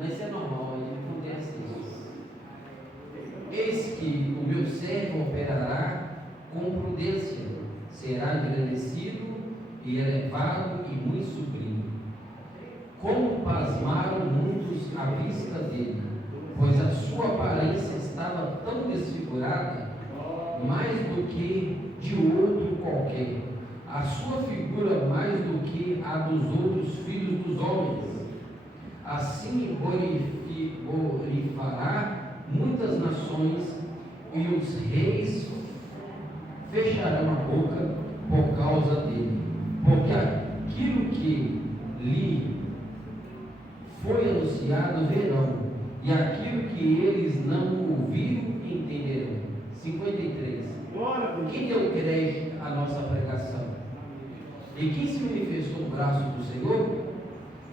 Mas isso é normal, acontece isso. Eis que o meu servo operará com prudência, será engrandecido e elevado e muito sublime. Como pasmaram muitos à vista dele, pois a sua aparência estava tão desfigurada, mais do que de outro qualquer, a sua figura mais do que a dos outros filhos dos homens. Assim glorificará muitas nações, e os reis fecharão a boca por causa dele, porque aquilo que lhe foi anunciado verão, e aquilo que eles não ouviram entenderão. 53. Quem deu crédito à nossa pregação? E quem se manifestou o braço do Senhor?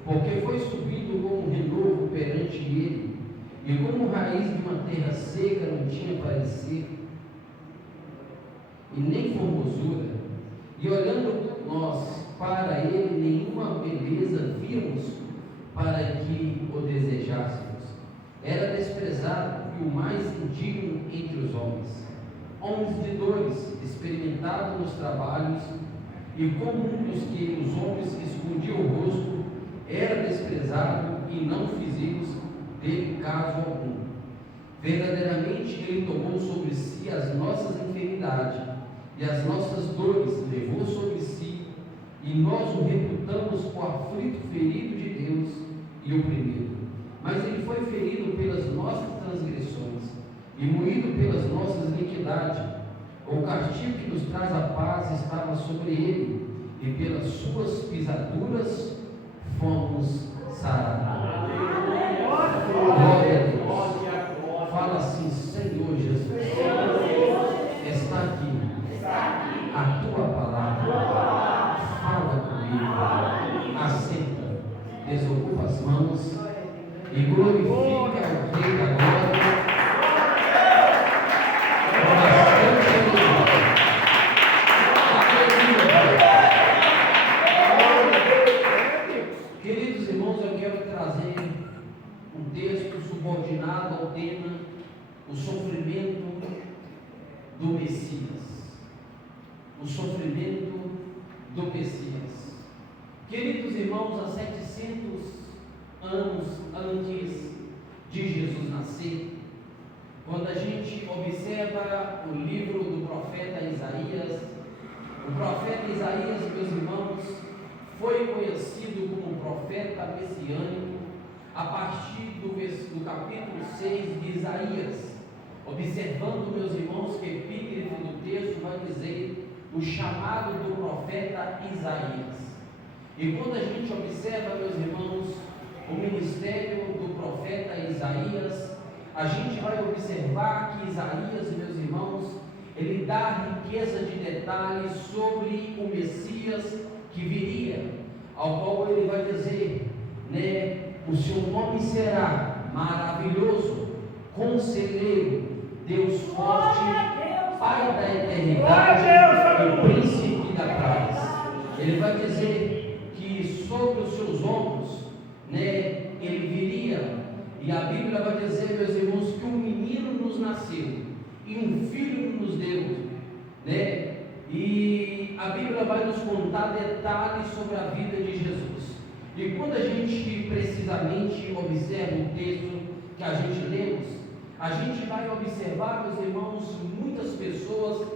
Porque foi subido como renovo perante ele, e como raiz de uma terra seca não tinha parecer, e nem formosura, e olhando nós para ele, nenhuma beleza vimos para que o desejássemos. Era desprezado e o mais indigno entre os homens, homens de dores, experimentado nos trabalhos, e como um dos que os homens escondiam o rosto, era desprezado e não fizemos dele caso algum. Verdadeiramente ele tomou sobre si as nossas enfermidades e as nossas dores levou sobre si, e nós o reputamos por aflito, ferido de Deus e oprimido. Mas ele foi ferido pelas nossas transgressões e moído pelas nossas iniquidades. O castigo que nos traz a paz estava sobre ele, e pelas suas pisaduras fomos sarados. Glória a Deus. Fala assim: Senhor Jesus, está aqui a tua palavra. Fala comigo. Assenta, desocupa as mãos e glorifica o Rei da Glória. Queridos irmãos, eu quero trazer um texto subordinado ao tema o sofrimento do Messias. O sofrimento do Messias. Queridos irmãos, há 700 anos antes de Jesus nascer, quando a gente observa o livro do profeta Isaías, o profeta Isaías, meus irmãos, foi conhecido como profeta messiânico a partir do capítulo 6 de Isaías, observando, meus irmãos, que o epígrafe do texto vai dizer o chamado do profeta Isaías. E quando a gente observa, meus irmãos, o ministério do profeta Isaías, a gente vai observar que Isaías, meus irmãos, ele dá riqueza de detalhes sobre o Messias que viria, ao qual ele vai dizer, o seu nome será maravilhoso, conselheiro, Deus forte, Pai da eternidade, o príncipe da paz. Ele vai dizer que sobre os seus ombros, ele viria, e a Bíblia vai dizer, meus irmãos, que um menino nos nasceu e um filho nos deu, e a Bíblia vai nos contar detalhes sobre a vida de Jesus. E quando a gente precisamente observa o texto que a gente lemos, a gente vai observar, meus irmãos, muitas pessoas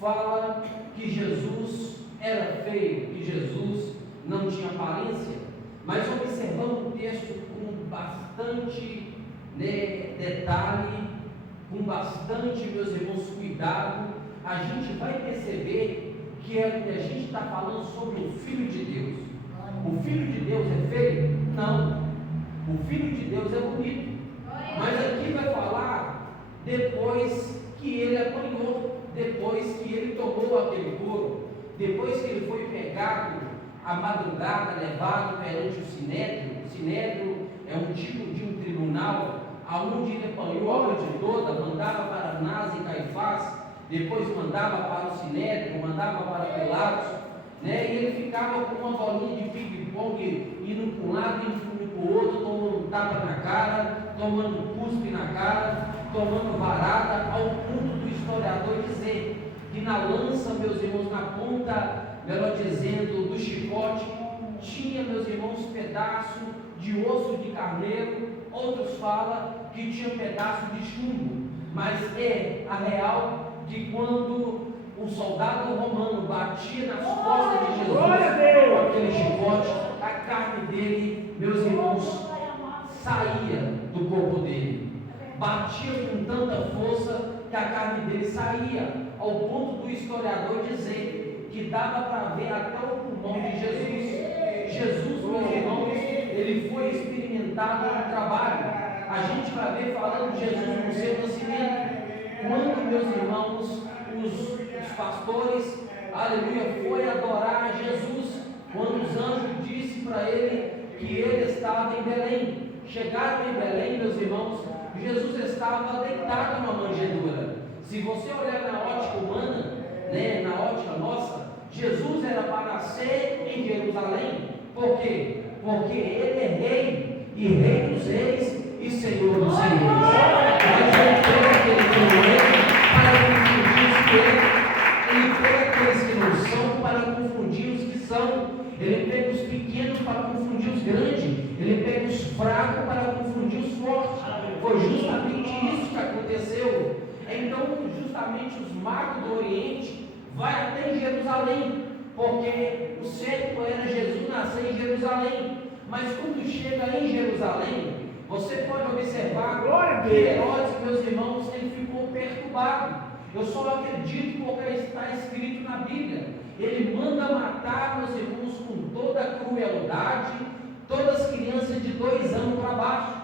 falam que Jesus era feio, que Jesus não tinha aparência, mas observando o texto com bastante detalhe, com bastante, meus irmãos, cuidado, a gente vai perceber que a gente está falando sobre o Filho de Deus. O Filho de Deus é feio? Não. O Filho de Deus é bonito. Mas aqui vai falar depois que ele apanhou, depois que ele tomou aquele couro, depois que ele foi pegado à madrugada, levado perante o Sinédrio. O Sinédrio é um tipo de um tribunal aonde ele apanhou a noite toda, mandava para Anás e Caifás, depois mandava para o Sinédrio, mandava para Pilatos, e ele ficava com uma bolinha de ping-pong, indo para um lado e indo para o outro, tomando um tapa na cara. tomando cuspe na cara, tomando varada, ao ponto do historiador dizer que na lança, meus irmãos, na ponta, melhor dizendo, do chicote, tinha, meus irmãos, pedaço de osso de carneiro. Outros falam que tinha pedaço de chumbo, mas é a real que quando um soldado romano batia nas costas de Jesus com aquele chicote, a carne dele, meus irmãos, saía do corpo dele. Batia com tanta força que a carne dele saía, ao ponto do historiador dizer que dava para ver até o pulmão de Jesus. Jesus, meus irmãos, ele foi experimentado no trabalho. A gente vai ver falando de Jesus no seu nascimento. Quando, meus irmãos, os pastores, aleluia, foi adorar a Jesus, quando os anjos disseram para ele que ele estava em Belém. Chegaram em Belém, meus irmãos, Jesus estava deitado numa manjedoura. Se você olhar na ótica humana, né, na ótica nossa, Jesus era para nascer em Jerusalém. Por quê? Porque ele é rei, e rei dos reis e senhor dos senhores. Mas ele pega aqueles que não é para confundir os que é. Ele pega aqueles que não são para confundir os que são. Ele pega os pequenos para confundir os grandes. Ele pega os fracos para confundir os fortes. Foi justamente isso que aconteceu. Então, justamente os magos do Oriente vai até em Jerusalém, porque o certo era Jesus nascer em Jerusalém. Mas quando chega em Jerusalém, você pode observar que Herodes, meus irmãos, ele ficou perturbado. Eu só acredito porque está escrito na Bíblia. Ele manda matar, meus irmãos, com toda a crueldade, todas as crianças de 2 anos para baixo.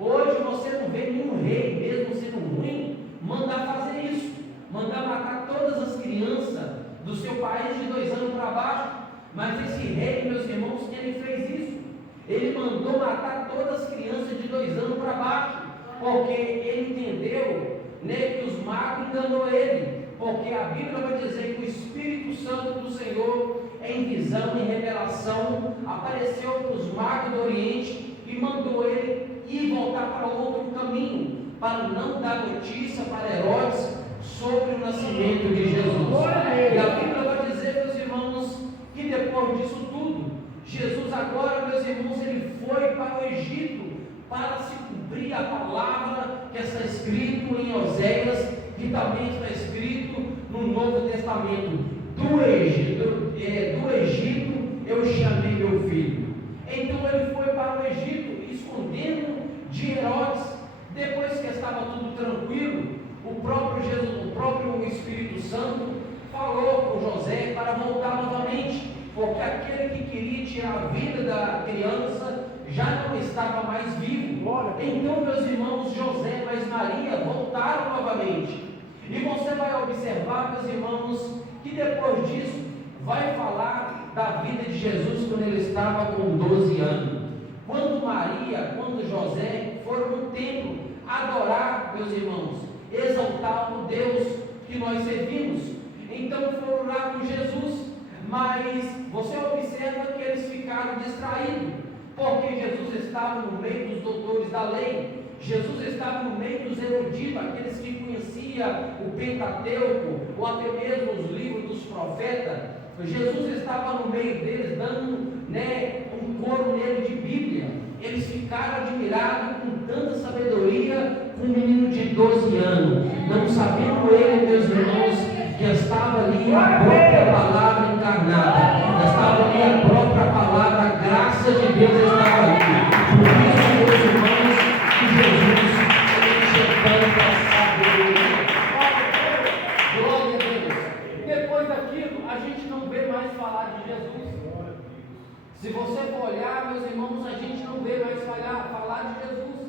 Hoje você não vê nenhum rei, mesmo sendo ruim, mandar fazer isso, mandar matar todas as crianças do seu país de 2 anos para baixo. Mas esse rei, meus irmãos, ele fez isso. Ele mandou matar todas as crianças de 2 anos para baixo, porque ele entendeu, né, que os magos enganou ele. Porque a Bíblia vai dizer que o Espírito Santo do Senhor, em visão e revelação, apareceu para os magos do Oriente e mandou ele ir voltar para outro caminho, para não dar notícia para Herodes sobre o nascimento de Jesus. E a Bíblia vai dizer, meus irmãos, que depois disso tudo, Jesus agora, meus irmãos, ele foi para o Egito para se cumprir a palavra que está escrito em Oséias, que também está escrito no Novo Testamento. Do Egito eu chamei meu filho. Então ele foi para o Egito, escondendo de Herodes. Depois que estava tudo tranquilo, o próprio Jesus, o próprio Espírito Santo falou com José para voltar novamente, porque aquele que queria tirar a vida da criança já não estava mais vivo. Então, meus irmãos, José mais Maria voltaram novamente. E você vai observar, meus irmãos, que depois disso vai falar da vida de Jesus quando ele estava com 12 anos. Quando Maria, quando José foram no templo adorar, meus irmãos, exaltar o Deus que nós servimos. Então foram lá com Jesus, mas você observa que eles ficaram distraídos, porque Jesus estava no meio dos doutores da lei. Jesus estava no meio dos eruditos, aqueles que conheciam o Pentateuco, ou até mesmo os livros dos profetas. Jesus estava no meio deles, dando, né, um coro nele de Bíblia. Eles ficaram admirados com tanta sabedoria, com um menino de 12 anos, não sabendo ele, meus irmãos, que estava ali a própria palavra encarnada, estava ali a própria palavra, a graça de Deus estava ali. Por isso, meus irmãos, que Jesus tinha tanta sabedoria. Glória a Deus. Depois daquilo, a gente não vê mais falar de Jesus. Se você for olhar, meus irmãos, a gente não vê mais falar de Jesus.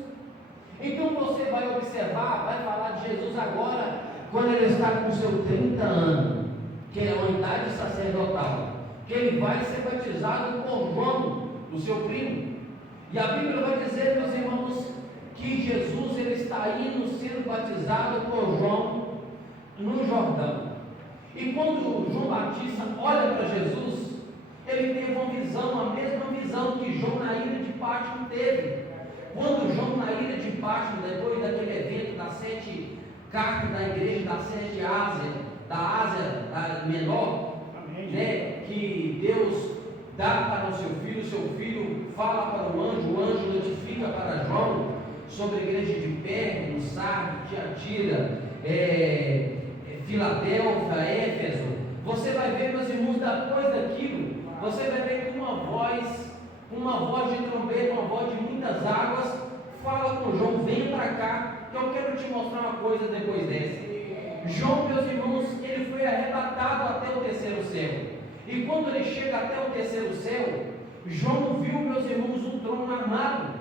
Então você vai observar, vai falar de Jesus agora, quando ele está com seus 30 anos, que é uma idade sacerdotal, que ele vai ser batizado por João, o seu primo. E a Bíblia vai dizer, meus irmãos, que Jesus ele está indo sendo batizado por João no Jordão. E quando João Batista olha para Jesus, ele teve uma visão, a mesma visão que João na ilha de Pátimo teve. Quando João na ilha de Pátimo carta da igreja da sede da Ásia Menor, né, que Deus dá para o seu filho fala para o anjo notifica para João sobre a igreja de Pérgamo, Sardes, Tiatira, Filadélfia, Éfeso. Você vai ver, meus irmãos, depois daquilo, você vai ver que uma voz de trombeta, uma voz de muitas águas, fala com João: vem para cá, que eu quero te mostrar uma coisa depois dessa. João, meus irmãos, ele foi arrebatado até o terceiro céu. E quando ele chega até o terceiro céu, João viu, meus irmãos, um trono armado.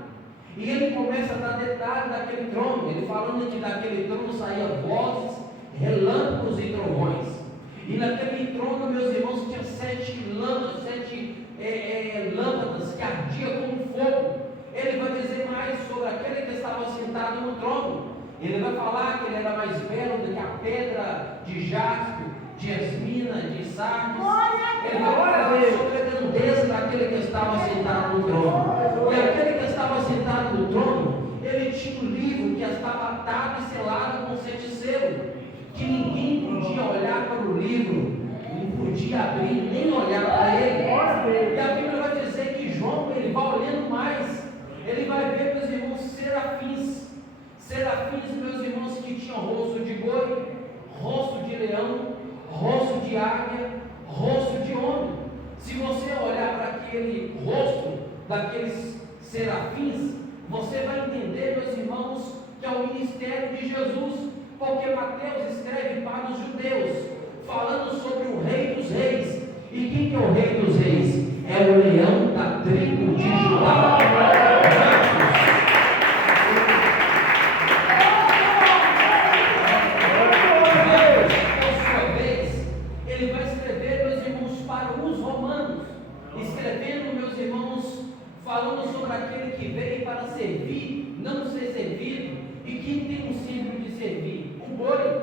E ele começa a dar detalhes daquele trono. Ele falando que daquele trono saía vozes, relâmpagos e trovões. E naquele trono, meus irmãos, tinha sete lâmpadas que ardiam como fogo. Ele vai dizer mais sobre aquele que estava sentado no trono. Ele vai falar que ele era mais belo do que a pedra de jaspe, de esmina, de sardes. Ele vai falar sobre a grandeza daquele que estava sentado no trono. E aquele que estava sentado no trono, ele tinha um livro que estava atado e selado com 7 selos, que ninguém podia olhar para o livro, não podia abrir nem olhar para ele. E a Bíblia vai dizer que João, ele vai olhando mais, ele vai ver, meus irmãos, serafins, meus irmãos, que tinham rosto de boi, rosto de leão, rosto de águia, rosto de homem. Se você olhar para aquele rosto daqueles serafins, você vai entender, meus irmãos, que é o ministério de Jesus, porque Mateus escreve para os judeus, falando sobre o Rei dos Reis. E quem que é o Rei dos Reis? É o leão da tribo de Judá. Falando sobre aquele que veio para servir, não ser servido. E quem tem um símbolo de servir? O boi.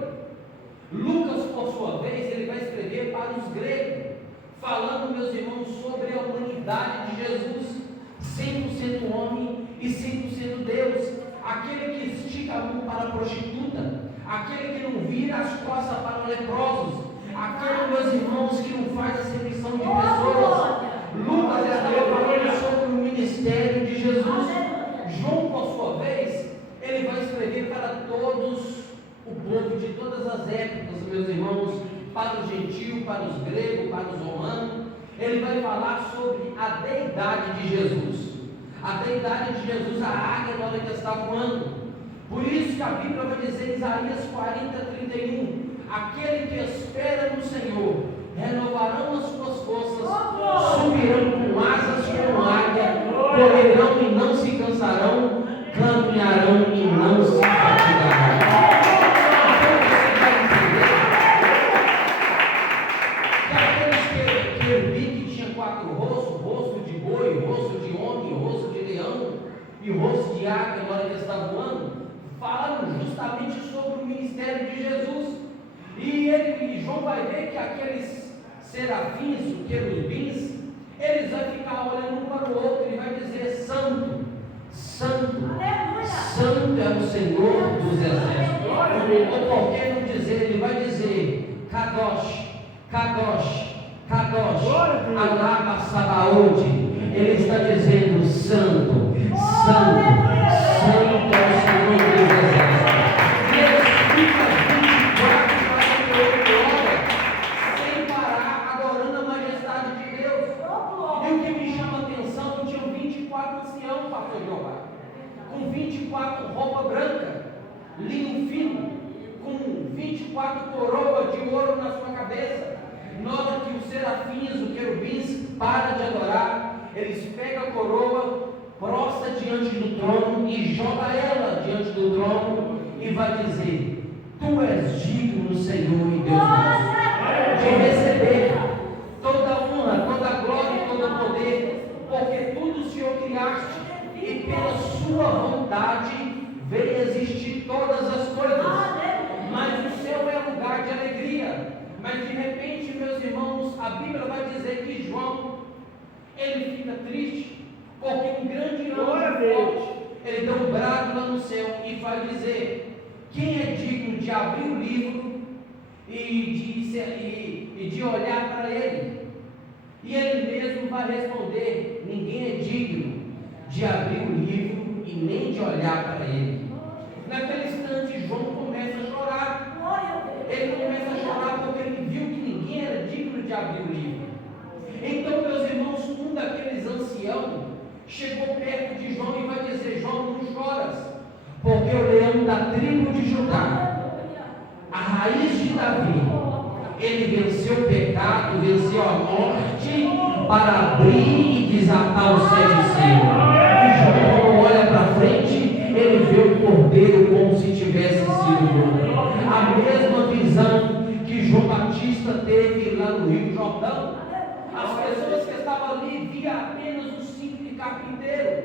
Lucas, por sua vez, ele vai escrever para os gregos, falando, meus irmãos, sobre a humanidade de Jesus, 100% homem e 100% Deus. Aquele que estica a mão para a prostituta, aquele que não vira as costas para os leprosos, aquele, meus irmãos, que não faz acepção de pessoas. Lucas estava falando sobre o ministério de Jesus. João, por sua vez, ele vai escrever para todos o povo de todas as épocas, meus irmãos, para os gentios, para os gregos, para os romanos. Ele vai falar sobre a deidade de Jesus. A deidade de Jesus, a águia na hora que está voando. Por isso que a Bíblia vai dizer em Isaías 40:31, aquele que espera no Senhor renovarão as suas forças, subirão com asas como águia, correrão e não se cansarão, caminharão e não se fatigarão. Aqueles querubim que tinha 4 rostos, rosto de boi, rosto de homem, rosto de leão e rosto de águia, agora que está voando, falam justamente sobre o ministério de Jesus. E João vai ver que aqueles serafins, os querubins, eles vão ficar olhando um para o outro e vai dizer: Santo, Santo, Santo é o Senhor dos Exércitos. Ou por que não dizer, ele vai dizer: Kadosh, Kadosh, Kadosh, Alaba Sabaoth. Ele está dizendo: Santo, Santo, Santo é o Senhor dos Exércitos. Com 24 roupa branca, linho fino, com 24 coroas de ouro na sua cabeça. Na hora que os serafins, os querubins, param de adorar, eles pegam a coroa, prostra diante do trono e joga ela diante do trono e vai dizer: Tu és digno, Senhor e Deus nosso, de receber toda a honra, toda a glória e todo o poder, porque tudo o Senhor criaste e pela sua vontade veio existir todas as coisas. Mas o céu é lugar de alegria. Mas de repente, meus irmãos, a Bíblia vai dizer que João, ele fica triste, porque um grande anjo forte, ele deu um brado lá no céu e vai dizer: Quem é digno de abrir o livro e de olhar para ele? E ele mesmo vai responder: ninguém é digno de abrir o livro e nem de olhar para ele. Naquele instante, João começa a chorar. Ele começa a chorar porque ele viu que ninguém era digno de abrir o livro. Então, meus irmãos, um daqueles anciãos chegou perto de João e vai dizer: João, não choras, porque o leão da tribo de Judá, a raiz de Davi, ele venceu o pecado, venceu a morte, para abrir e desatar o céu. E João, quando olha para frente, ele vê o cordeiro como se tivesse sido morto. A mesma visão que João Batista teve lá no Rio Jordão. As pessoas que estavam ali viam apenas o simples carpinteiro.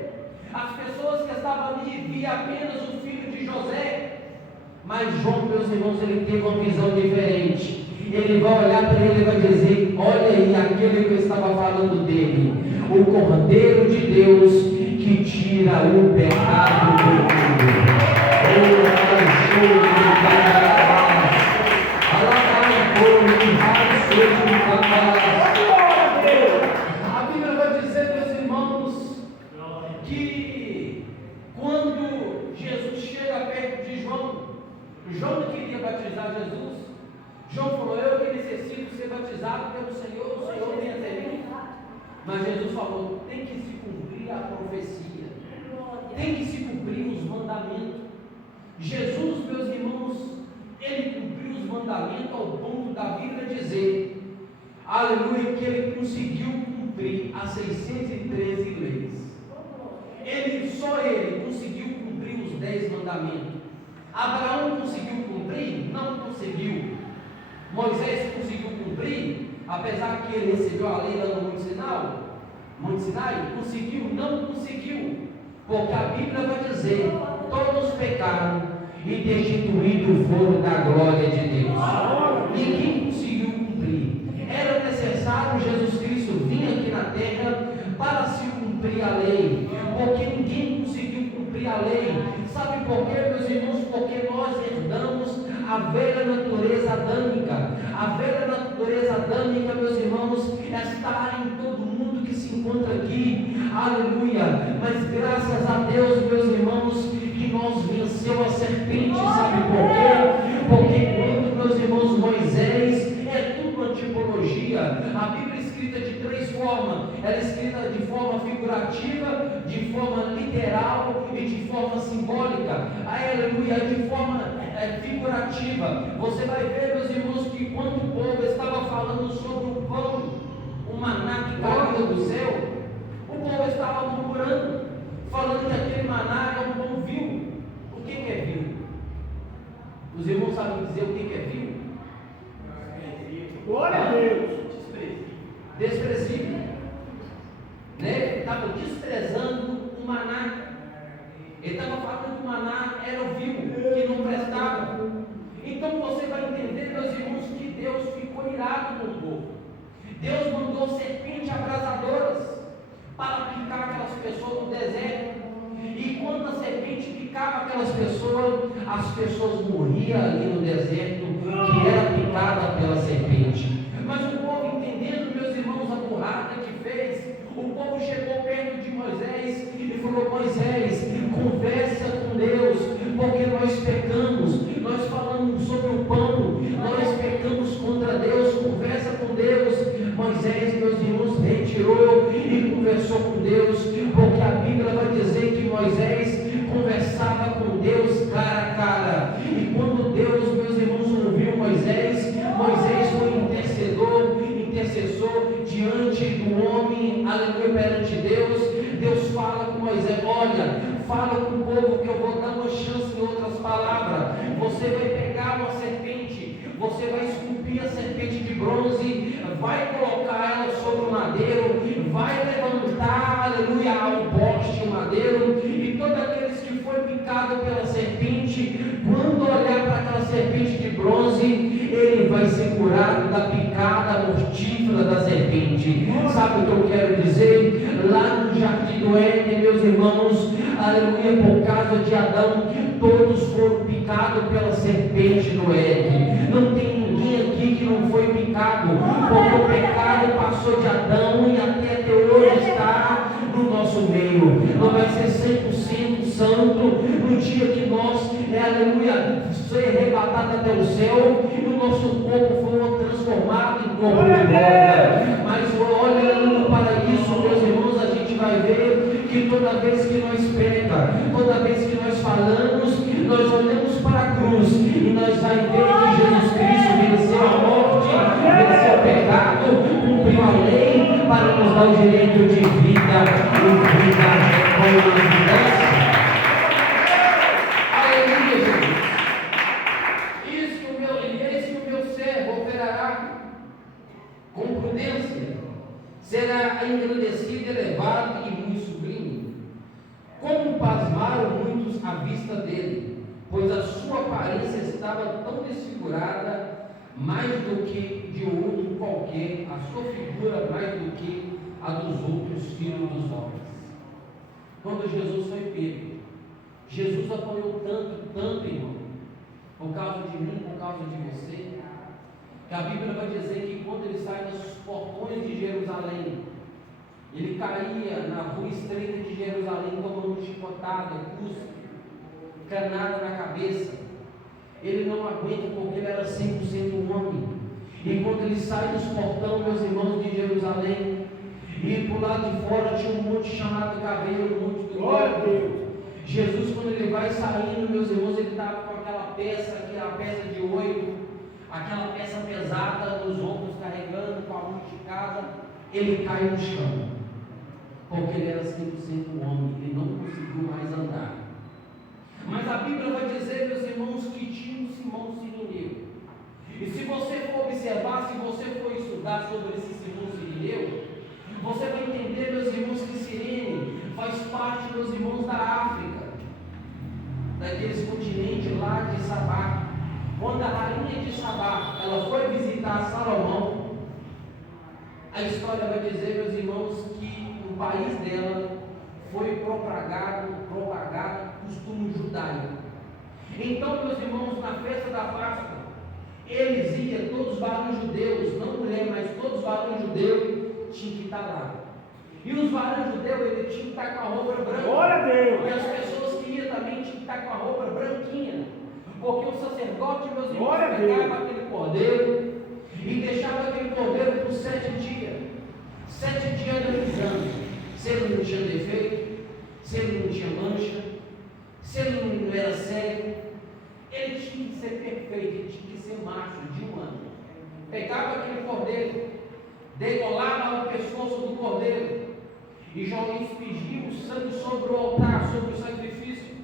As pessoas que estavam ali viam apenas o filho de José. Mas João, meus irmãos, ele teve uma visão diferente. Ele vai olhar para ele e vai dizer: olha aí aquele que eu estava falando dele, o Cordeiro de Deus que tira o pecado do mundo. A Bíblia vai dizer, meus irmãos, que quando Jesus chega perto de João, João não queria batizar Jesus. João falou: eu que necessito ser batizado pelo Senhor, o Senhor vem até mim. Mas Jesus falou: tem que se cumprir a profecia, tem que se cumprir os mandamentos. Jesus, meus irmãos, ele cumpriu os mandamentos ao ponto da Bíblia dizer, aleluia, que ele conseguiu cumprir as 613 leis. Só ele conseguiu cumprir os 10 mandamentos. Abraão conseguiu cumprir? Não conseguiu. Moisés conseguiu cumprir, apesar que ele recebeu a lei lá no Monte Sinai, conseguiu? Não conseguiu, porque a Bíblia vai dizer: todos pecaram e destituídos foram da glória de Deus. Ninguém conseguiu cumprir. Era necessário Jesus Cristo vir aqui na terra para se cumprir a lei, porque ninguém conseguiu cumprir a lei. Sabe por quê, meus irmãos? Porque nós herdamos a velha natureza adâmica. A velha natureza adâmica, meus irmãos, está em todo mundo que se encontra aqui, aleluia. Mas graças a Deus, meus irmãos, que nós venceu a serpente. Sabe por quê? Porque quando, meus irmãos, Moisés, é tudo uma tipologia. A Bíblia é escrita de 3 formas. Ela é escrita de forma figurativa, de forma literal e de forma simbólica. Aleluia, de forma figurativa. Você vai ver, meus irmãos, que quando o povo estava falando sobre o pão, o maná que caiu do céu, o povo estava murmurando, falando que aquele maná é um pão vil. O que é vil? Os irmãos sabem dizer o que é vil? Glória a Deus. Desprezível. Né? Estava desprezando o maná. Ele estava falando que o maná era o vil, que não prestava. Então você vai entender, meus irmãos, que Deus ficou irado com o povo. Deus mandou serpentes abrasadoras para picar aquelas pessoas no deserto. E quando a serpente picava aquelas pessoas, as pessoas morriam ali no deserto, que era picada pela serpente. Mas o povo, entendendo, meus irmãos, a burrada que fez, o povo chegou perto de Moisés e falou: Moisés, conversa com Deus, porque nós pecamos, nós falamos sobre o pão, nós pecamos contra Deus, conversa com Deus. Moisés, meus irmãos, retirou e conversou com Deus, porque a Bíblia vai dizer que Moisés conversava com Deus cara a cara. E quando Deus, meus irmãos, ouviu Moisés, Moisés foi intercessor diante do homem, aleluia, perante Deus. Deus fala com Moisés: olha, fala com o povo que eu vou dar uma chance. Em outras palavras, você vai pegar uma serpente, você vai esculpir a serpente de bronze, vai colocar ela sobre o madeiro, vai levantar, aleluia, um poste, um madeiro, e todos aqueles que foram picados pela serpente, quando olhar para aquela serpente de bronze, ele vai ser curado da picada mortífera da serpente. Sabe o que eu quero dizer? Lá no jardim jardim do Éden, meus irmãos, aleluia, por causa de Adão, todos foram picados pela serpente do Éden. Não tem ninguém aqui que não foi picado, porque o pecado passou de Adão e até hoje está no nosso meio. Não vai ser 100% santo no dia que nós, aleluia, ser arrebatado até o céu e o nosso corpo for transformado em corpo de glória. Mas olhando para isso, meus irmãos, a gente vai ver que toda vez que nós pregamos, toda vez que nós falamos, nós olhamos para a cruz e nós vamos ver que Jesus Cristo venceu a morte, venceu o pecado, cumpriu a lei para nos dar o direito de vida e vida com abundância. Aleluia, Jesus. Eis que o meu servo operará com prudência, será engrandecido, elevado e muito sublime. Como pasmaram muitos à vista dele, pois a sua aparência estava tão desfigurada, mais do que de outro qualquer, a sua figura mais do que a dos outros filhos dos homens. Quando Jesus foi pego, Jesus apanhou tanto, irmão, por causa de mim, por causa de você, que a Bíblia vai dizer que quando ele sai dos portões de Jerusalém, ele caía na rua estreita de Jerusalém, tomando chicotada, cuspe, canada na cabeça. Ele não aguenta porque ele era 100% homem. E quando ele sai dos portões, meus irmãos, de Jerusalém, e por lá de fora tinha um monte chamado Cabelo, um monte do Deus. Jesus, quando ele vai saindo, meus irmãos, ele estava com aquela peça, aquela peça de 8, aquela peça pesada nos ombros, carregando com a mão esticada. Ele cai no chão, porque ele era 100% homem, ele não conseguiu mais andar. Mas a Bíblia vai dizer, meus irmãos, que tinha um Simão Cirineu. E se você for observar, se você for estudar sobre esse Simão Cirineu, você vai entender, meus irmãos, que Cirene faz parte, meus irmãos, da África, daqueles continentes lá de Sabá. Quando a rainha de Sabá, ela foi visitar Salomão, a história vai dizer, meus irmãos, que o país dela foi propagado costume judaico. Então, meus irmãos, na festa da Páscoa, eles iam, todos os varões judeus, não mulher, mas todos os varões judeus tinham que estar lá. E os varões judeus, eles tinham que estar com a roupa branca. Glória a Deus! E as pessoas que iam também tinham que estar com a roupa branquinha. Porque o sacerdote, meus irmãos, pegava aquele cordeiro e deixava aquele cordeiro por 7 dias. 7 dias analisando se ele não tinha defeito, se ele não tinha mancha, se ele não era cego. Ele tinha que ser perfeito, ele tinha que ser macho de 1 ano. Pegava aquele cordeiro, degolava o pescoço do cordeiro e já espegia o sangue sobre o altar, sobre o sacrifício.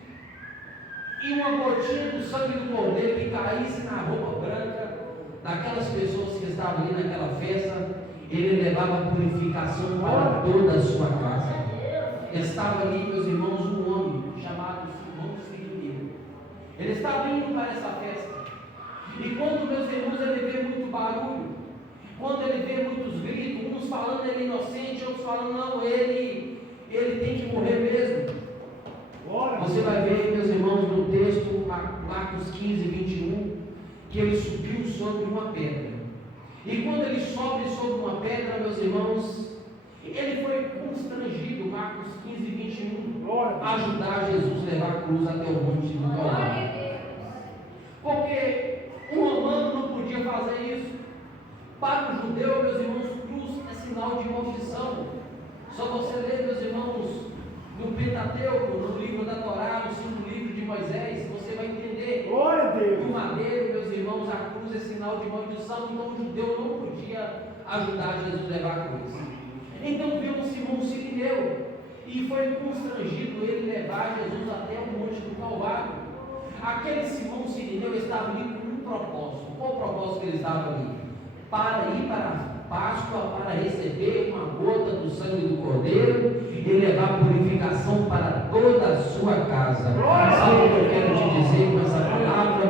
E uma gotinha do sangue do cordeiro que caísse na roupa branca daquelas pessoas que estavam ali naquela festa, ele levava purificação para toda a sua casa. Estava ali, meus irmãos, um homem chamado Simão Cirineu. Ele estava indo para essa festa. E quando, meus irmãos, ele vê muito barulho, quando ele vê muitos gritos, uns falando ele é inocente, outros falando não, ele tem que morrer mesmo. Você vai ver, meus irmãos, no texto, Marcos 15, 21, que ele subiu sobre uma pedra. E quando ele sobe sobre uma pedra, meus irmãos, ele foi constrangido, Marcos 15, 21, a ajudar Jesus a levar a cruz até o monte do Calvário. Porque um romano não podia fazer isso. Para o judeu, meus irmãos, cruz é sinal de maldição. Só você ler, meus irmãos, no Pentateuco, no livro da Torá, no 5 livro de Moisés, você vai entender. Glória a Deus! O madeiro, meus irmãos, a cruz é sinal de maldição, então o judeu não podia ajudar Jesus a levar a cruz. Então veio um Simão Cirineu e foi constrangido ele levar Jesus até o monte do Calvário. Aquele Simão Cirineu estava ali com um propósito. Qual o propósito que ele estava ali? Para ir para a Páscoa, para receber uma gota do sangue do Cordeiro e levar purificação para toda a sua casa. Sabe o que eu quero te dizer com essa palavra?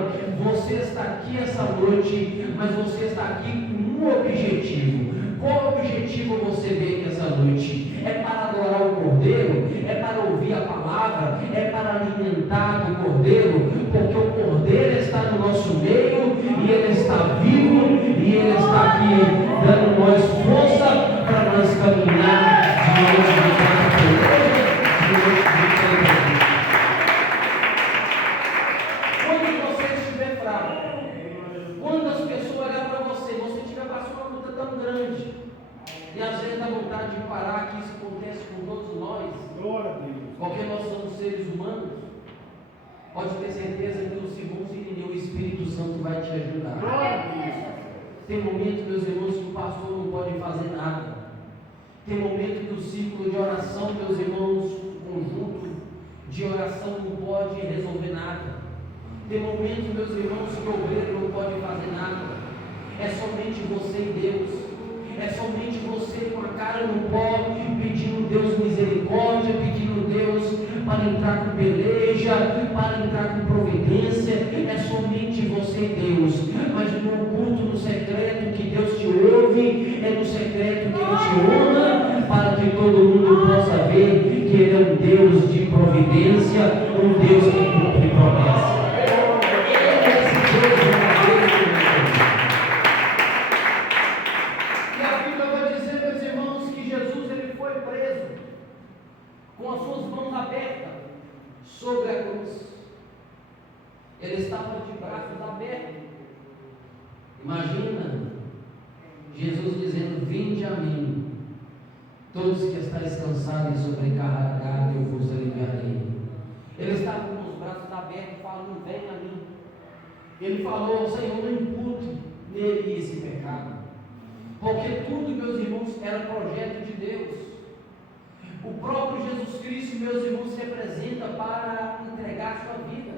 Você está aqui essa noite, mas você está aqui com um objetivo. Qual objetivo você veio nessa noite? É para adorar o Cordeiro. cordeiro, é para ouvir a palavra, é para alimentar do cordeiro, porque o cordeiro está no nosso meio, e ele está vivo, e ele está aqui dando nós força para nós caminhar diante de cada peleja, diante de cada vida. Quando você estiver fraco, quando as pessoas olharem para você, você estiver passando uma luta tão grande, e às vezes dá vontade de parar, que isso acontece com todos nós, porque nós somos seres humanos, pode ter certeza que o segundo e o Espírito Santo vai te ajudar. Tem momentos, meus irmãos, que o pastor não pode fazer nada. Tem momento que o ciclo de oração, meus irmãos, o conjunto de oração não pode resolver nada. Tem momentos, meus irmãos, que o obreiro não pode fazer nada. É somente você e Deus. É somente você com a cara no pó, pedindo Deus misericórdia, pedindo Deus para entrar com peleja, para entrar com providência. É somente você e Deus. Mas no culto, no secreto que Deus te ouve, é no secreto que Ele te honra, para que todo mundo possa ver que Ele é um Deus de providência, um Deus que cumpre promessa. Com as suas mãos abertas sobre a cruz, ele estava de braços abertos. Imagina Jesus dizendo: vinde a mim, todos que estáis cansados e sobrecarregados, eu vos aliviarei. Ele estava com os braços abertos, falando: vem a mim. Ele falou: Senhor, não impute nele esse pecado, porque tudo, meus irmãos, era projeto de Deus. O próprio Jesus Cristo, meus irmãos, se representa para entregar a sua vida.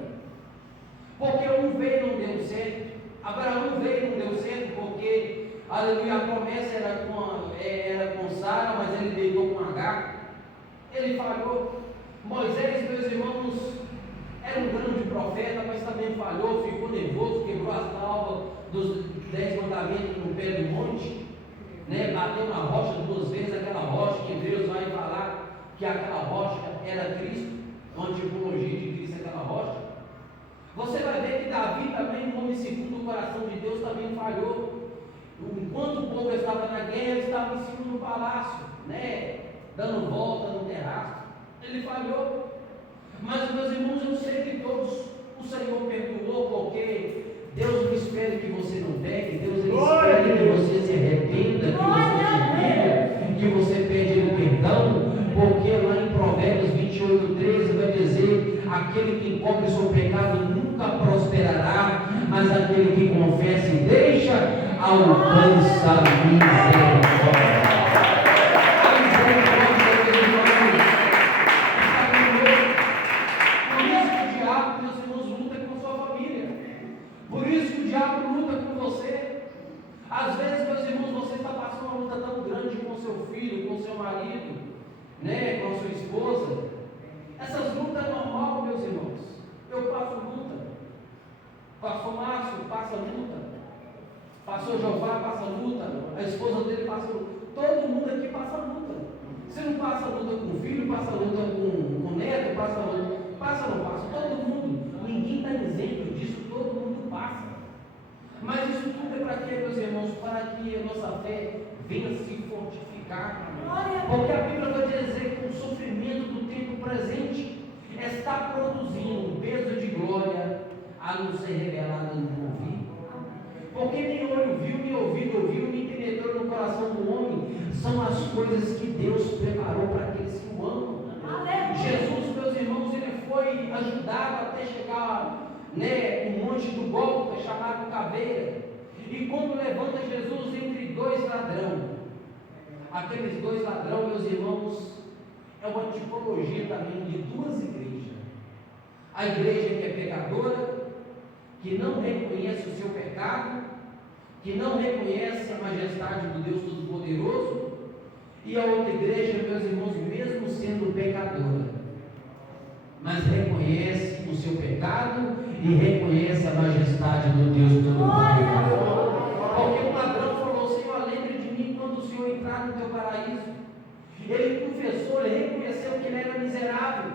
Porque um veio e não deu certo. Abraão veio e não deu certo, porque, aleluia, a promessa era com Sara, mas ele deitou com Agar. Ele falhou. Moisés, meus irmãos, era um grande profeta, mas também falhou, ficou nervoso, quebrou as tábuas dos 10 mandamentos no pé do monte. Bateu na rocha 2 vezes, aquela rocha que Deus vai falar que aquela rocha era Cristo, uma tipologia de Cristo, aquela rocha. Você vai ver que Davi também, um homem segundo o coração de Deus, também falhou. Enquanto o povo estava na guerra, ele estava em cima do palácio, dando volta no terraço. Ele falhou. Mas, meus irmãos, eu sei que todos o Senhor perdoou, porque Deus não espera que você não pegue, Deus espera que você se arrependa, que você se vira, que você pede perdão, porque lá em Provérbios 28:13 vai dizer: aquele que encobre o seu pecado nunca prosperará, mas aquele que confessa e deixa alcança a misericórdia. Às vezes, meus irmãos, você está passando uma luta tão grande com seu filho, com seu marido, com sua esposa. Essas lutas é normal, meus irmãos. Eu passo luta. Pastor Márcio passa luta. Pastor Jeová passa luta. A esposa dele passa luta. Todo mundo aqui passa luta. Você não passa luta com o filho, passa luta com o neto, passa luta. Passa ou não passa? Todo mundo. Ninguém está isento disso, todo mundo passa. Mas isso tudo é para quê, meus irmãos? Para que a nossa fé venha se fortificar. Porque a Bíblia vai dizer que o sofrimento do tempo presente está produzindo um peso de glória a não ser revelado no ouvido. Porque nem olho viu, nem ouvido ouviu, nem penetrou no coração do homem. São as coisas que Deus preparou para aqueles que o amam. Jesus, meus irmãos, ele foi ajudado até chegar o monte do Gólgota, chamado Caveira. E quando levanta Jesus entre 2 ladrões, aqueles 2 ladrões, meus irmãos, é uma tipologia também de 2 igrejas. A igreja que é pecadora, que não reconhece o seu pecado, que não reconhece a majestade do Deus Todo-Poderoso, e a outra igreja, meus irmãos, mesmo sendo pecadora, mas reconhece o seu pecado e reconhece a majestade do Deus Todo-Poderoso. Porque o ladrão falou: Senhor, lembre de mim quando o Senhor entrar no teu paraíso. Ele confessou, ele reconheceu que ele era miserável.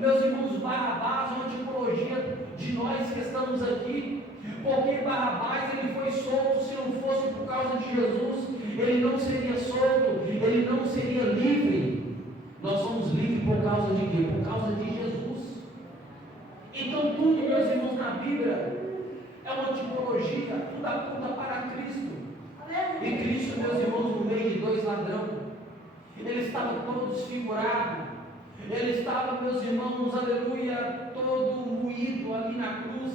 Meus irmãos, Barrabás é uma tipologia de nós que estamos aqui, porque Barrabás ele foi solto. Se não fosse por causa de Jesus, ele não seria solto, ele não seria livre. Nós somos livres por causa de quê? Por causa de Jesus. Então tudo, meus irmãos, na Bíblia é uma tipologia, tudo aponta para Cristo. E Cristo, meus irmãos, no meio de dois ladrões, ele estava todo desfigurado, ele estava, meus irmãos, aleluia, todo moído ali na cruz.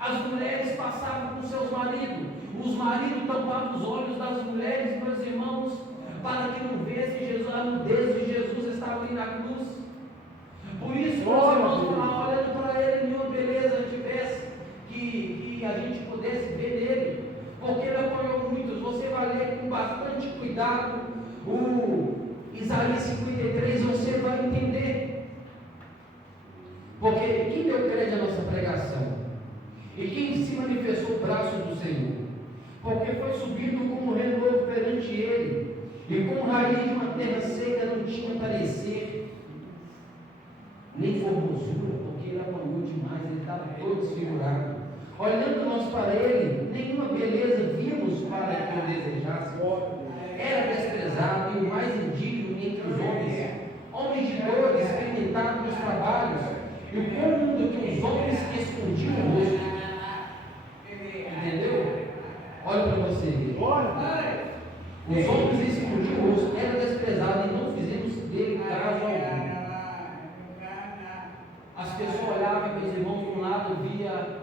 As mulheres passavam com seus maridos, os maridos tampavam os olhos das mulheres, meus irmãos, para que não vissem Jesus, a nudez de Jesus estava ali na cruz. Por isso, meus irmãos, olhando para ele, nenhuma beleza tivesse que a gente pudesse ver nele, porque ele apoiou muitos. Você vai ler com bastante cuidado o Isaías 53, você vai entender. Porque quem deu crédito à nossa pregação? E quem se manifestou o braço do Senhor? Porque foi subido como renovo perante ele, e como raiz de uma terra seca não tinha parecer, nem formosura, porque ele apanhou demais, ele estava todo desfigurado. Olhando nós para ele, nenhuma beleza vimos para que o desejasse. Era desprezado e o mais indigno entre os homens, homem de dores, experimentado nos trabalhos, e o cômodo que os homens escondiam o rosto. Entendeu? Olha para você ver. Os homens escondiam o rosto, era desprezado e não fizemos dele caso algum. As pessoas olhavam, meus irmãos, de um lado via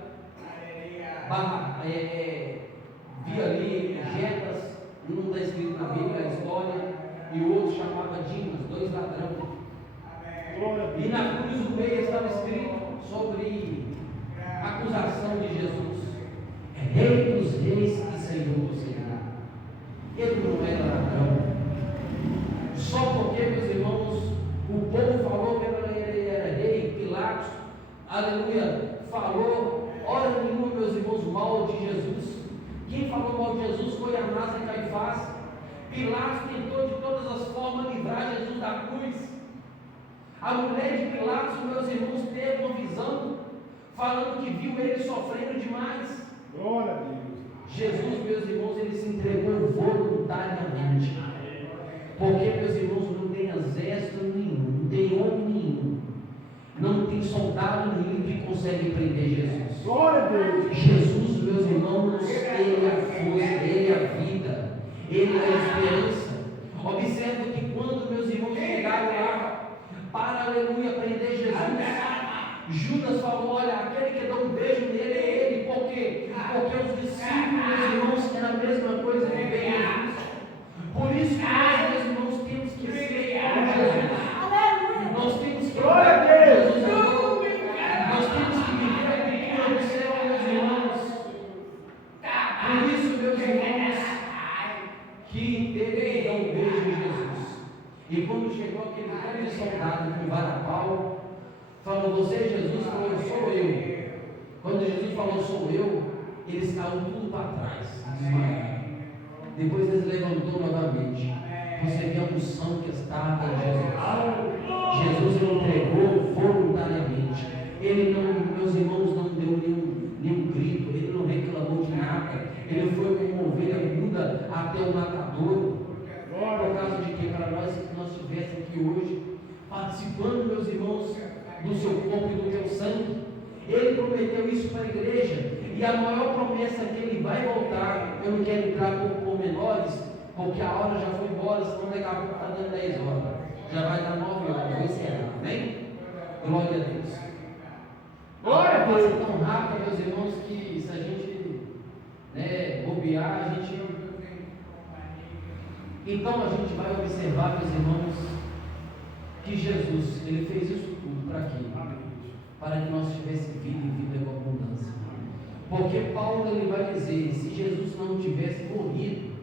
ali jetas, não está escrito na Bíblia a história, e o outro chamava Dimas, dois ladrões. E na cruz do meio estava escrito sobre a acusação de Jesus: Rei dos reis e Senhor do Senhor. Ele não era ladrão, só porque, meus irmãos, o povo falou que ele era rei. Pilatos, aleluia, falou, hora nenhuma, meus irmãos, mal de Jesus. Quem falou mal de Jesus foi Anás e Caifás. Pilatos tentou de todas as formas livrar Jesus da cruz. A mulher de Pilatos, meus irmãos, teve uma visão, falando que viu ele sofrendo demais. Glória a Deus. Jesus, meus irmãos, ele se entregou voluntariamente. Porque, meus irmãos, não tem exército nenhum, não tem homem nenhum, não tem soldado nenhum que consegue prender Jesus. Glória a Deus. Jesus, meus irmãos, ele é a força, ele é a vida, ele é a esperança. Observa que quando, meus irmãos, chegaram lá para, aleluia, prender Jesus, Judas falou: olha, aquele que dá um beijo nele é ele. Por quê? Porque os discípulos, meus irmãos, era a mesma coisa que veio Jesus. Por isso que nós, meus irmãos, temos que ser como Jesus. Nós temos que orar como Jesus. Nós temos que viver a cultura do céu, meus irmãos. Por isso, meus irmãos, que teve que dar um beijo em Jesus. E quando chegou aquele grande soldado com varapau, falou: você, Jesus? Falou: sou eu. Quando Jesus falou: sou eu, eles caíram tudo para trás, desmaiaram. Depois eles levantou novamente. Você vê a unção que estava em Jesus. Jesus ele entregou voluntariamente. Ele não, meus irmãos, não deu nenhum grito, ele não reclamou de nada. Ele foi como ovelha muda até o matador. Por causa de que? Para nós, que nós estivéssemos aqui hoje, participando, meus irmãos, do seu corpo e do teu sangue. Ele prometeu isso para a igreja. E a maior promessa é que ele vai voltar. Eu não quero entrar com pormenores, porque a hora já foi embora, senão daqui a pouco está dando 10 horas. Já vai dar 9 horas, vou encerrar, amém? Glória a Deus. Glória a Deus. Deus. Passa tão rápido, meus irmãos, que se a gente bobear, a gente. Então a gente vai observar, meus irmãos, que Jesus, ele fez isso tudo para quê? Para que nós tivéssemos vida e vida com abundância. Porque Paulo ele vai dizer: se Jesus não tivesse morrido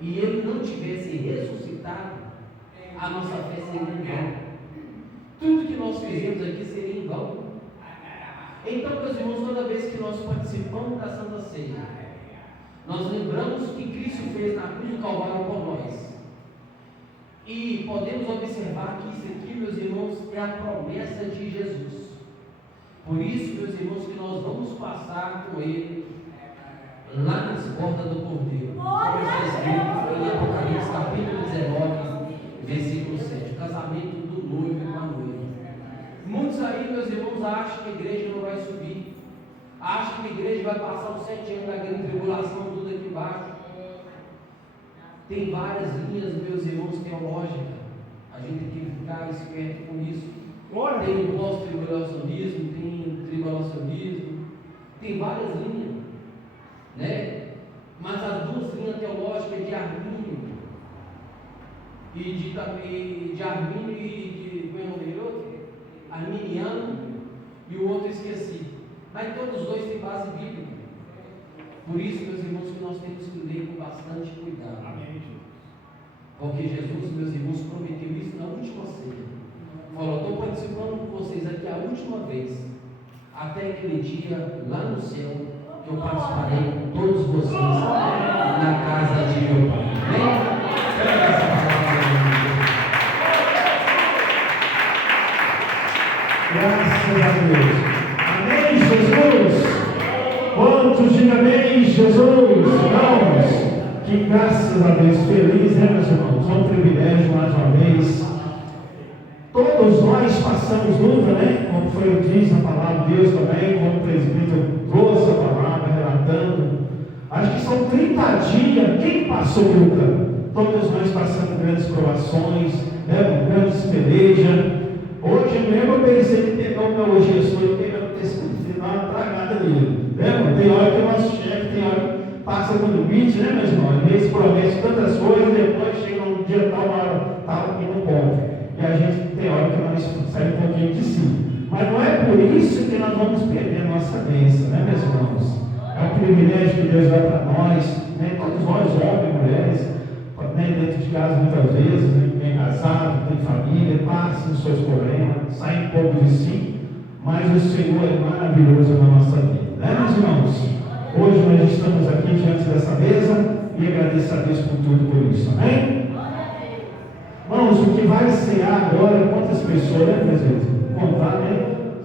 e ele não tivesse ressuscitado, a nossa fé seria em vão. Tudo que nós fizemos aqui seria em vão. Então, meus irmãos, toda vez que nós participamos da Santa Ceia, nós lembramos o que Cristo fez na cruz do Calvário por nós. E podemos observar que isso aqui, meus irmãos, é a promessa de Jesus. Por isso, meus irmãos, que nós vamos passar com Ele lá nas bordas do Cordeiro. Como está escrito em Apocalipse capítulo 19, versículo 7. O casamento do noivo com a noiva. Muitos aí, meus irmãos, acham que a igreja não vai subir. Acham que a igreja vai passar os 7 anos da grande tribulação, tudo aqui embaixo. Tem várias linhas, meus irmãos, teológicas. A gente tem que ficar esperto com isso. Tem o pós-tribulacionismo, tem tribulacionismo, tem várias linhas, né? Mas as duas linhas teológicas de Armínio de Armínio e como é o nome do outro? Arminiano e o outro esqueci. Mas todos os dois têm base bíblica. Por isso, meus irmãos, que nós temos que ler com bastante cuidado. Amém. Porque Jesus, meus irmãos, prometeu isso na última ceia. Falou: estou participando com vocês aqui a última vez, até aquele dia lá no céu, que eu participarei com todos vocês na casa de meu Pai. Amém? Graças a Deus. Amém, Jesus? Quantos digam amém, Jesus? Irmãos, que graças a Deus, feliz, né, meus irmãos? É um privilégio mais uma vez. Todos nós passamos luta, né? Como foi diz a palavra de Deus também, como o presbítero trouxe a palavra, relatando. Acho que são 30 dias. Quem passou luta? Todos nós passamos grandes provações, né? Grandes pelejas. Hoje mesmo eu pensei em pegar o meu gestor e pegar o tecido e dar uma tragada nele. Né? Tem hora que o nosso chefe, tem hora que passa do limite, né, meus irmãos? Eles prometem tantas coisas, depois chega um dia tal, uma hora tal, e não pode. E a gente tem hora que nós saímos um pouquinho de si. Mas não é por isso que nós vamos perder a nossa bênção, né, meus irmãos? É um privilégio que Deus dá para nós, né? Todos nós, homens e mulheres, né, dentro de casa muitas vezes, né, bem casado, tem família, passam os seus problemas, saem um pouco de si, mas o Senhor é maravilhoso na nossa vida, né, meus irmãos? Hoje nós estamos aqui diante dessa mesa e agradeço a Deus por tudo por isso, amém? Irmãos, o que vai cear agora, quantas pessoas, né, presbítero? Contar, né?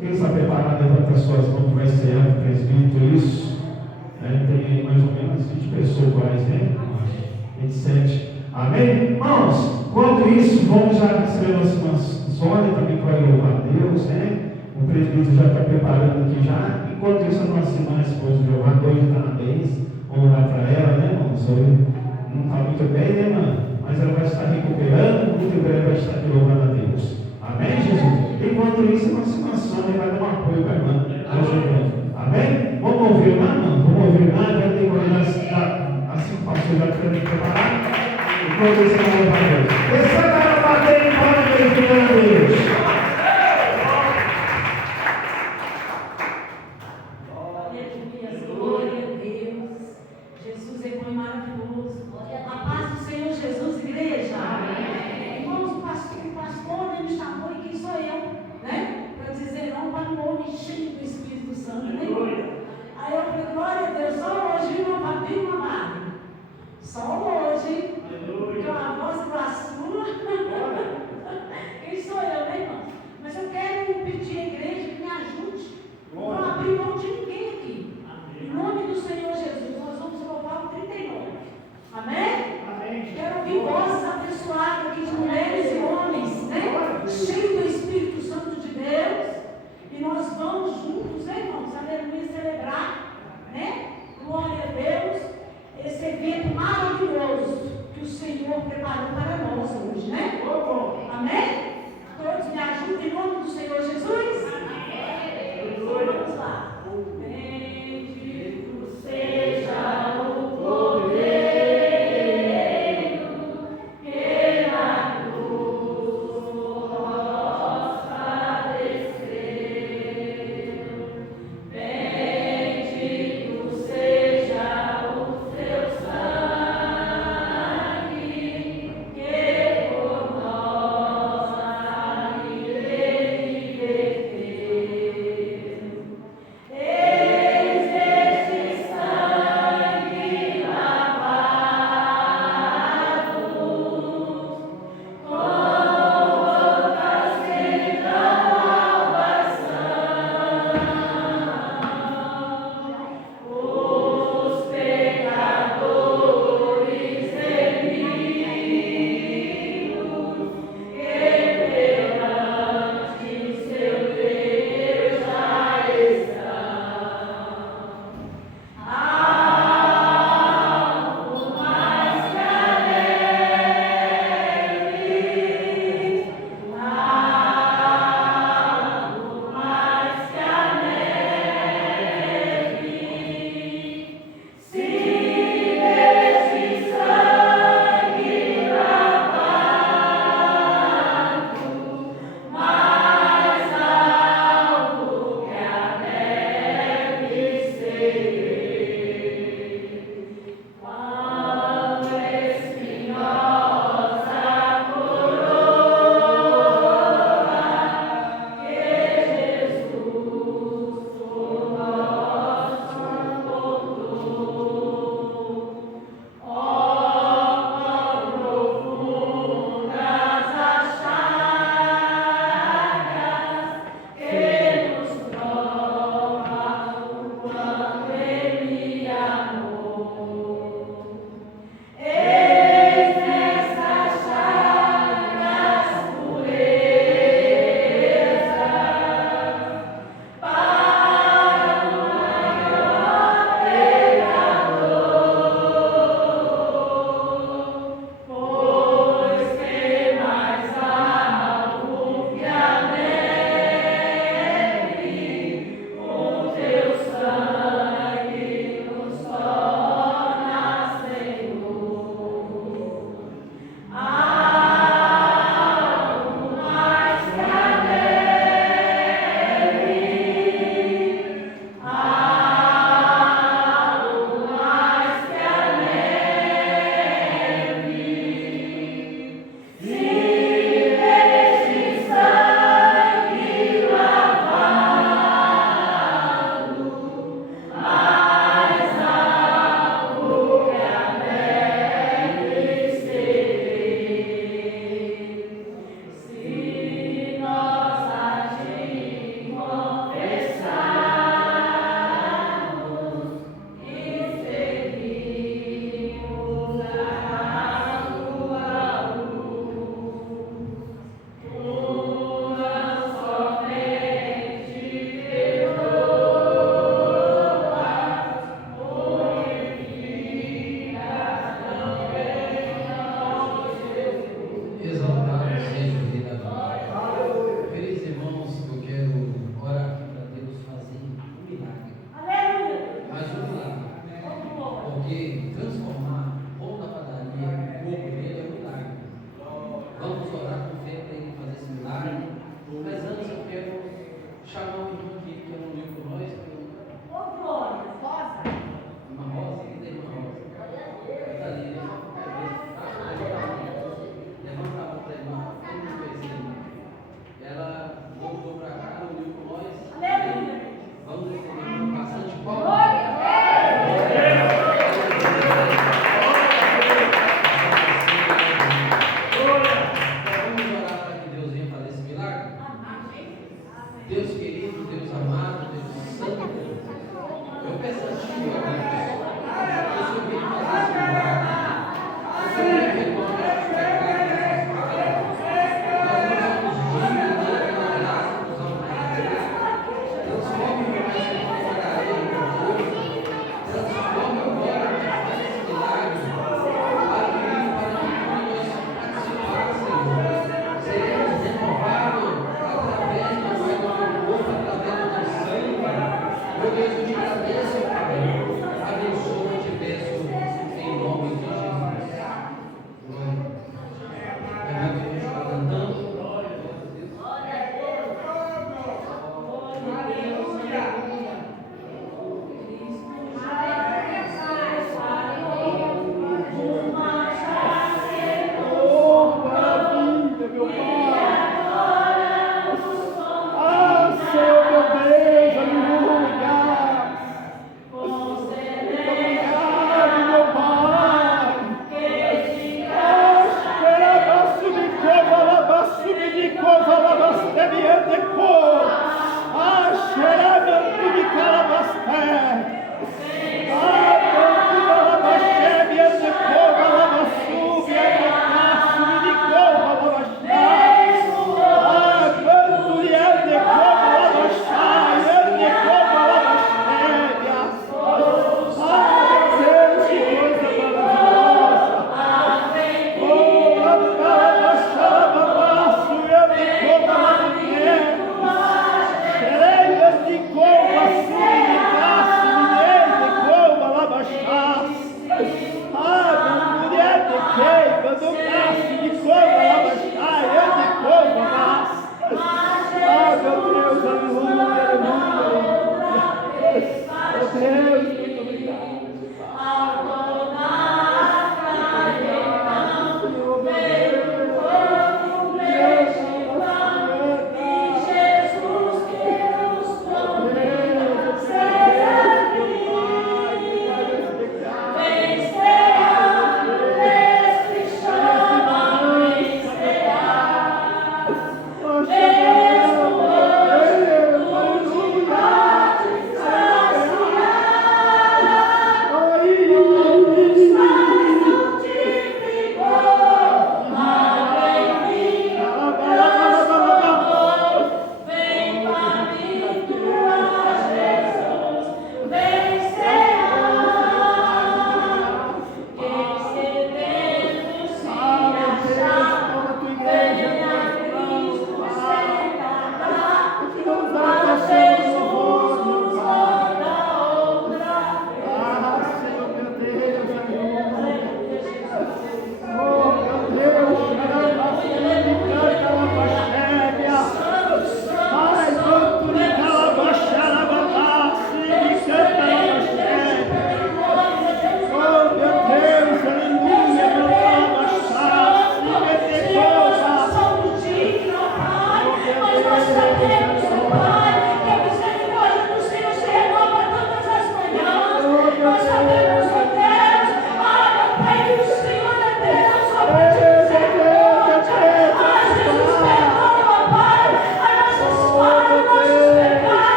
Quem está preparado, levanta as suas mãos que vai cear o presbítero, isso. Né? Tem mais ou menos 20 pessoas, né? 27. Amém? Irmãos, enquanto isso, vamos já receber uma zona também para louvar a Deus, né? O presbítero já está preparando aqui já. Enquanto isso, a nossa irmã, a esposa de Jeová, hoje está na bênção. Vamos lá para ela, né, irmãos? Hoje não está muito bem, né, irmã? Mas ela vai estar recuperando, muito breve vai estar aqui louvando a Deus. Amém, Jesus? Enquanto isso, a nossa irmã Sônia vai dar um apoio para a irmã. Amém? Vamos ouvir, irmã? Vamos ouvir, irmã? Já tem assim o pastor já querendo preparar. Enquanto isso, vamos louvar a Deus. Essa cara para dentro, para glorificar a Deus.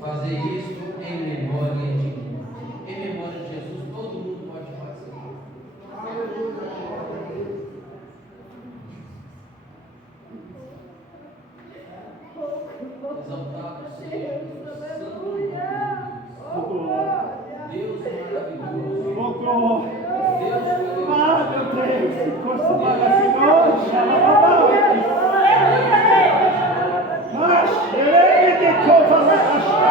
fazer isto em memória de mim. Em memória de Jesus, todo mundo pode fazer. Exaltado seja o santo nome de Deus. Deus maravilhoso. Deus Deus, que coisa maravilhosa. Mas ele que coisa maravilhosa.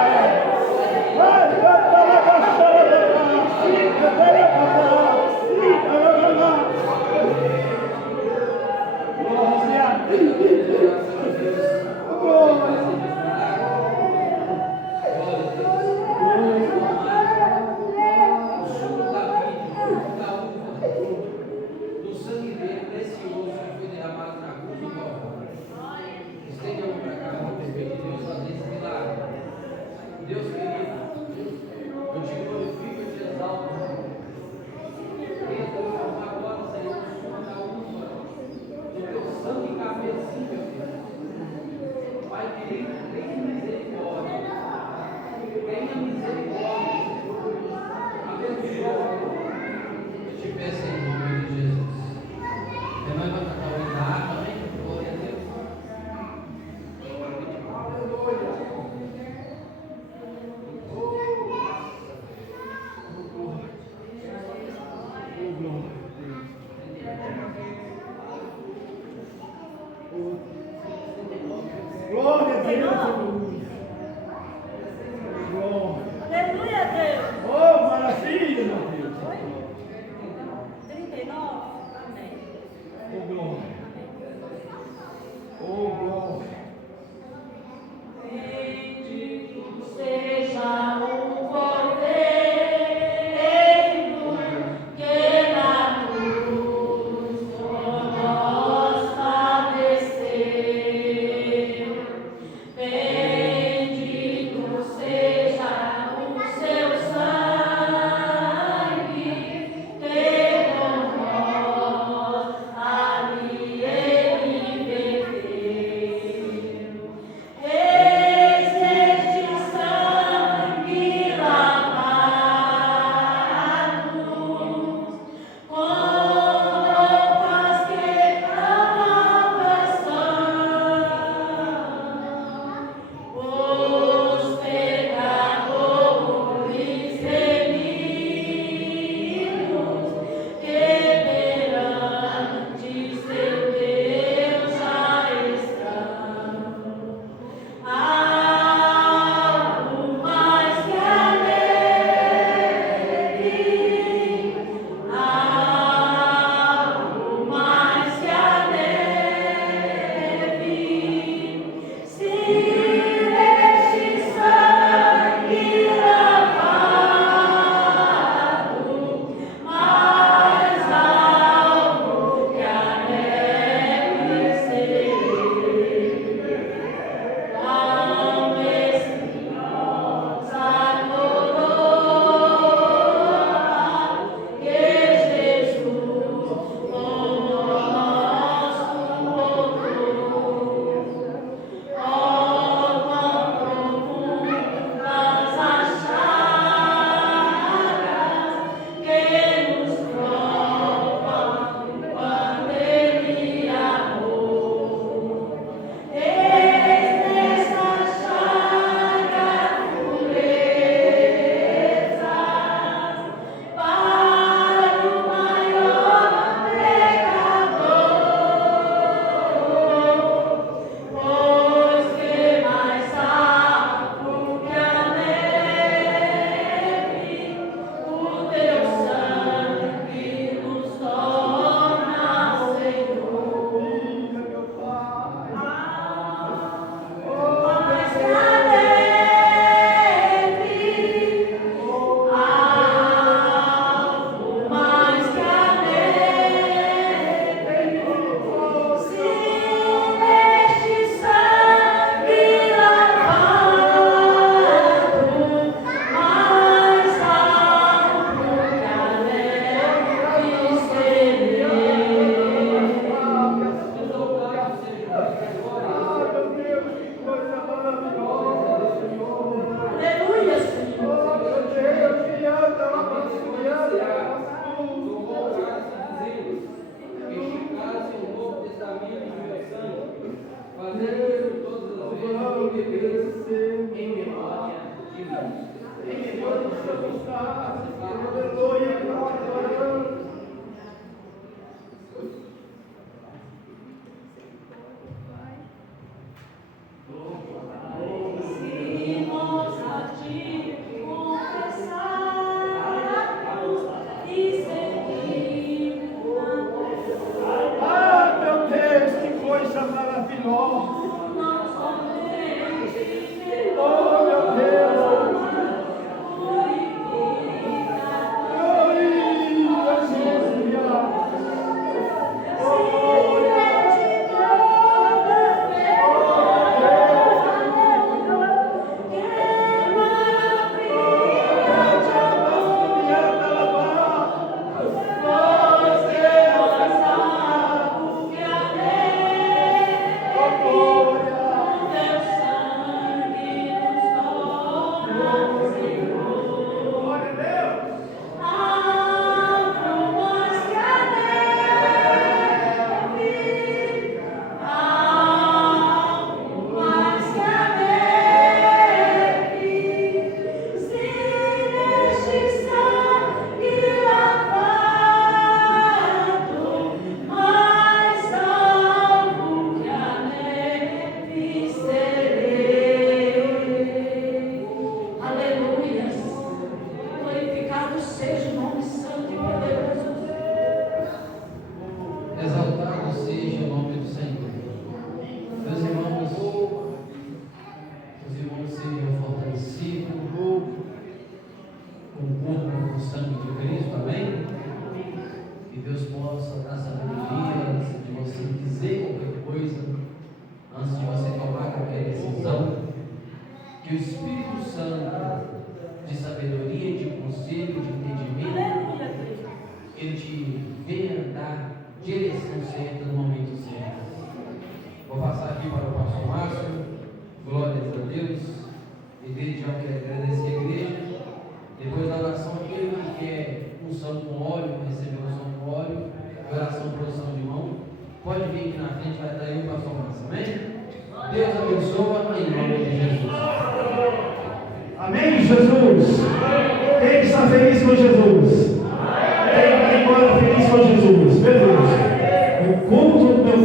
do sangue dele, desse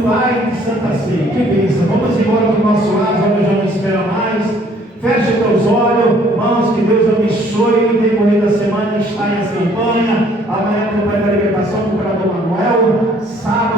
Pai de Santa Ceia. Que bênção. Vamos embora.